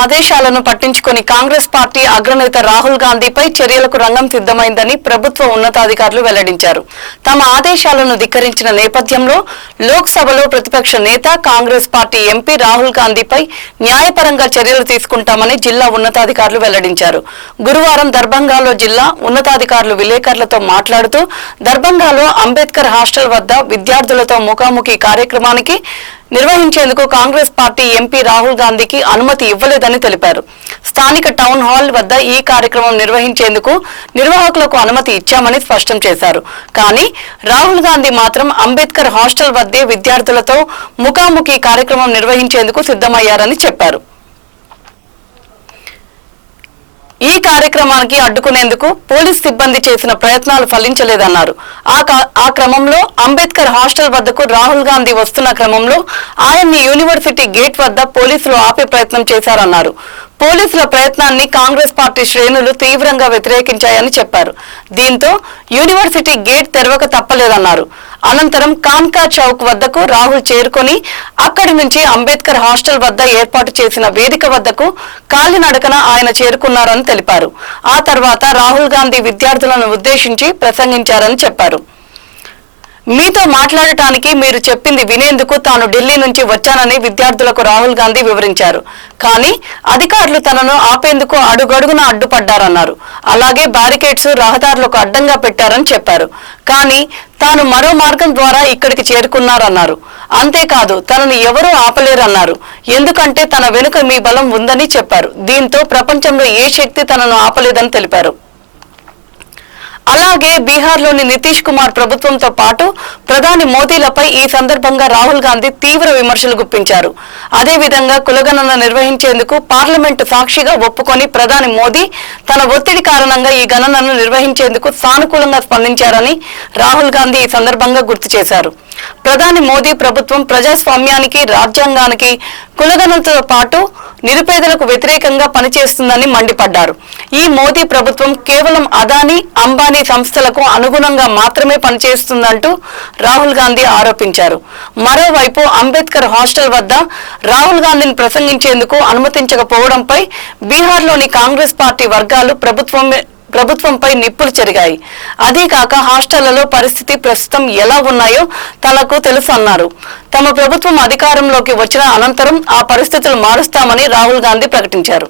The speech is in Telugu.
ఆదేశాలను పట్టించుకొని కాంగ్రెస్ పార్టీ అగ్రనేత రాహుల్ గాంధీపై చర్యలకు రంగం సిద్ధమైందని ప్రభుత్వ ఉన్నతాధికారులు వెల్లడించారు. తమ ఆదేశాలను ధిక్కరించిన నేపథ్యంలో లోక్సభలో ప్రతిపక్ష నేత కాంగ్రెస్ పార్టీ ఎంపీ రాహుల్ గాంధీపై న్యాయపరంగా చర్యలు తీసుకుంటామని జిల్లా ఉన్నతాధికారులు వెల్లడించారు. గురువారం దర్భంగాలో జిల్లా ఉన్నతాధికారులు విలేకరులతో మాట్లాడుతూ దర్భంగాలో అంబేద్కర్ హాస్టల్ వద్ద విద్యార్థులతో ముఖాముఖి కార్యక్రమానికి నిర్వహించేందుకు కాంగ్రెస్ పార్టీ ఎంపీ రాహుల్ గాంధీకి అనుమతి ఇవ్వలేదని తెలిపారు. స్థానిక టౌన్ హాల్ వద్ద ఈ కార్యక్రమం నిర్వహించేందుకు నిర్వాహకులకు అనుమతి ఇచ్చామని స్పష్టం చేశారు. కానీ రాహుల్ గాంధీ మాత్రం అంబేద్కర్ హాస్టల్ వద్దే విద్యార్థులతో ముఖాముఖి కార్యక్రమం నిర్వహించేందుకు సిద్ధమయ్యారని చెప్పారు. ఈ కార్యక్రమానికి అడ్డుకునేందుకు పోలీస్ సిబ్బంది చేసిన ప్రయత్నాలు ఫలించలేదన్నారు. ఆ క్రమంలో అంబేద్కర్ హాస్టల్ వద్దకు రాహుల్ గాంధీ వస్తున్న క్రమంలో ఆయన్ని యూనివర్సిటీ గేట్ వద్ద పోలీసులు ఆపే ప్రయత్నం చేశారన్నారు. పోలీసుల ప్రయత్నాన్ని కాంగ్రెస్ పార్టీ శ్రేణులు తీవ్రంగా వ్యతిరేకించాయని చెప్పారు. దీంతో యూనివర్సిటీ గేట్ తెరవక తప్పలేదన్నారు. అనంతరం కాన్కా చౌక్ వద్దకు రాహుల్ చేరుకొని అక్కడి నుంచి అంబేద్కర్ హాస్టల్ వద్ద ఏర్పాటు చేసిన వేదిక వద్దకు కాలినడకన ఆయన చేరుకున్నారని తెలిపారు. ఆ తర్వాత రాహుల్ గాంధీ విద్యార్థులను ఉద్దేశించి ప్రసంగించారని చెప్పారు. మీతో మాట్లాడటానికి మీరు చెప్పింది వినేందుకు తాను ఢిల్లీ నుంచి వచ్చానని విద్యార్థులకు రాహుల్ గాంధీ వివరించారు. కానీ అధికారులు తనను ఆపేందుకు అడుగడుగున అడ్డుపడ్డారన్నారు. అలాగే బ్యారికేడ్స్ రహదారులకు అడ్డంగా పెట్టారని చెప్పారు. కానీ తాను మరో మార్గం ద్వారా ఇక్కడికి చేరుకున్నారన్నారు. అంతేకాదు తనను ఎవరూ ఆపలేరన్నారు. ఎందుకంటే తన వెనుక మీ బలం ఉందని చెప్పారు. దీంతో ప్రపంచంలో ఏ శక్తి తనను ఆపలేదని తెలిపారు. అలాగే బీహార్లోని నితీష్ కుమార్ ప్రభుత్వంతో పాటు ప్రధాని మోదీలపై ఈ సందర్భంగా రాహుల్ గాంధీ తీవ్ర విమర్శలు గుప్పించారు. అదేవిధంగా కులగణన నిర్వహించేందుకు పార్లమెంటు సాక్షిగా ఒప్పుకొని ప్రధాని మోదీ తన ఒత్తిడి కారణంగా ఈ గణనను నిర్వహించేందుకు సానుకూలంగా స్పందించారని రాహుల్ గాంధీ ఈ సందర్భంగా గుర్తు చేశారు. ప్రధాని మోదీ ప్రభుత్వం ప్రజాస్వామ్యానికి, రాజ్యాంగానికి, కులగణనతో పాటు నిరుపేదలకు వ్యతిరేకంగా పనిచేస్తుందని మండిపడ్డారు. ఈ మోదీ ప్రభుత్వం కేవలం అదానీ, అంబానీ సంస్థలకు అనుగుణంగా మాత్రమే పనిచేస్తుందంటూ రాహుల్ గాంధీ ఆరోపించారు. మరోవైపు అంబేద్కర్ హాస్టల్ వద్ద రాహుల్ గాంధీని ప్రసంగించేందుకు అనుమతించకపోవడంపై బీహార్లోని కాంగ్రెస్ పార్టీ వర్గాలు ప్రభుత్వంపై నిప్పులు చెరిగాయి. అదేకాక హాస్టళ్లలో పరిస్థితి ప్రస్తుతం ఎలా ఉన్నాయో తనకు తెలుసు అన్నారు. తమ ప్రభుత్వం అధికారంలోకి వచ్చిన అనంతరం ఆ పరిస్థితులు మారుస్తామని రాహుల్ గాంధీ ప్రకటించారు.